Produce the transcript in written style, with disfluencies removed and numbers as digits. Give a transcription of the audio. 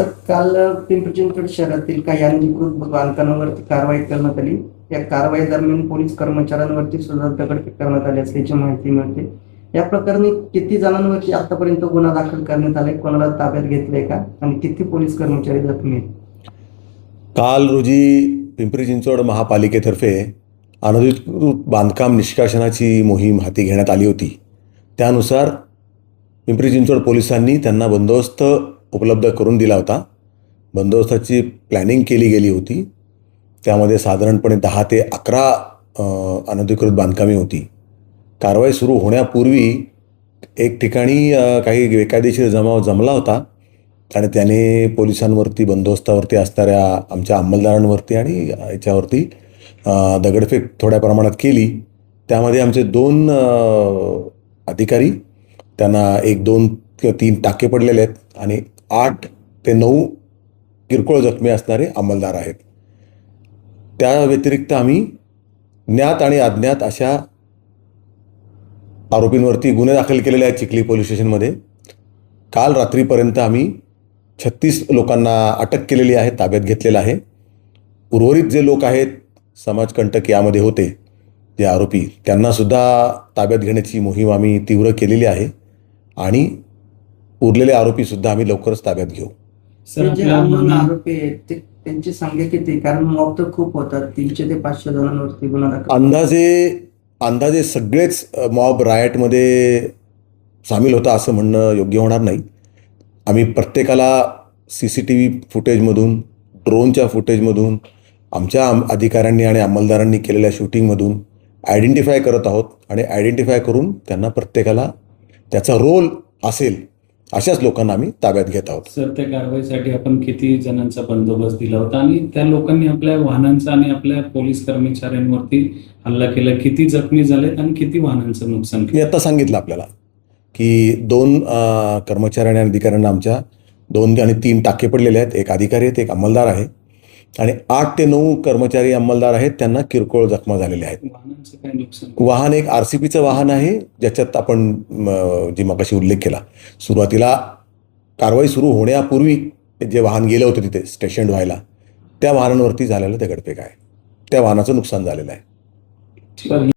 Sir, काल पिंपरी चिंचवड शहरातील काही अनधिकृत बांधकामांवरती कारवाई करण्यात आली. या कारवाई दरम्यान पोलीस कर्मचाऱ्यांवरती सुद्धा दगडफेक करण्यात आली असल्याची माहिती मिळते. या प्रकरणी किती जणांवरती आतापर्यंत गुन्हा दाखल करण्यात आलाय, कोणाला ताब्यात घेतलंय का, आणि किती पोलीस कर्मचारी जखमी आहेत? काल रोजी पिंपरी चिंचवड महापालिकेतर्फे अनधिकृत बांधकाम निष्कासनाची मोहीम हाती घेण्यात आली होती. त्यानुसार पिंपरी चिंचवड पोलिसांनी त्यांना बंदोबस्त उपलब्ध करून दिला होता. बंदोबस्ताची प्लॅनिंग केली गेली होती. त्यामध्ये साधारणपणे 10 ते 11 अनधिकृत बांधकामे होती. कारवाई सुरू होण्यापूर्वी एक ठिकाणी काही बेकायदेशीर जमाव जमला होता आणि त्याने पोलिसांवरती, बंदोबस्तावरती असणाऱ्या आमच्या अंमलदारांवरती आणि याच्यावरती दगडफेक थोड्या प्रमाणात केली. त्यामध्ये आमचे 2 अधिकारी, त्यांना 1, 2 किंवा 3 टाके पडलेले आहेत आणि 8 ते 9 किरकोळ जखमी असणारे अंमलदार आहेत. त्या व्यतिरिक्त आम्ही ज्ञात आणि अज्ञात अशा आरोपींवरती गुन्हे दाखल केलेले आहेत चिखली पोलीस स्टेशनमध्ये. काल रात्रीपर्यंत आम्ही 36 लोकांना अटक केलेली आहे, ताब्यात घेतलेलं आहे. उर्वरित जे लोक आहेत, समाजकंटक यामध्ये होते जे आरोपी, त्यांनासुद्धा ताब्यात घेण्याची मोहीम आम्ही तीव्र केलेली आहे आणि उरलेले आरोपीसुद्धा आम्ही लवकरच ताब्यात घेऊ. सर, जे आरोपी आहेत त्यांची संख्या किती? कारण मॉब तर खूप होतात, 300 ते 500 जणांवरती गुन्हा दाखल. अंदाजे सगळेच मॉब रायटमध्ये सामील होता असं म्हणणं योग्य होणार नाही. आम्ही प्रत्येकाला CCTV फुटेजमधून, ड्रोनच्या फुटेजमधून, आमच्या अधिकाऱ्यांनी आणि अंमलदारांनी केलेल्या शूटिंगमधून आयडेंटिफाय करत आहोत आणि आयडेंटिफाय करून त्यांना प्रत्येकाला त्याचा रोल असेल अशाच लोकांना आम्ही ताब्यात घेत आहोत. सर, त्या कारवाईसाठी आपण किती जणांचा बंदोबस्त दिला होता आणि त्या लोकांनी आपल्या वाहनांचा आणि आपल्या पोलीस कर्मचाऱ्यांवरती हल्ला केला, किती जखमी झालेत आणि किती वाहनांचं नुकसान केलं? मी आता सांगितलं आपल्याला की 2 कर्मचारी आणि अधिकाऱ्यांना आमच्या 2 आणि 3 टाके पडलेले आहेत. 1 अधिकारी आहेत, 1 अंमलदार आहे आणि 8 ते 9 कर्मचारी अंमलदार आहेत, त्यांना किरकोळ जखमा झालेल्या आहेत. वाहनांचं काय नुकसान? वाहन एक RCPचं वाहन आहे, ज्याच्यात आपण जी मगाशी उल्लेख केला, सुरुवातीला कारवाई सुरू होण्यापूर्वी जे वाहन गेलं होतं तिथे स्टेशन व्हायला, त्या वाहनांवरती झालेलं दगडफेक आहे. त्या वाहनाचं नुकसान झालेलं आहे.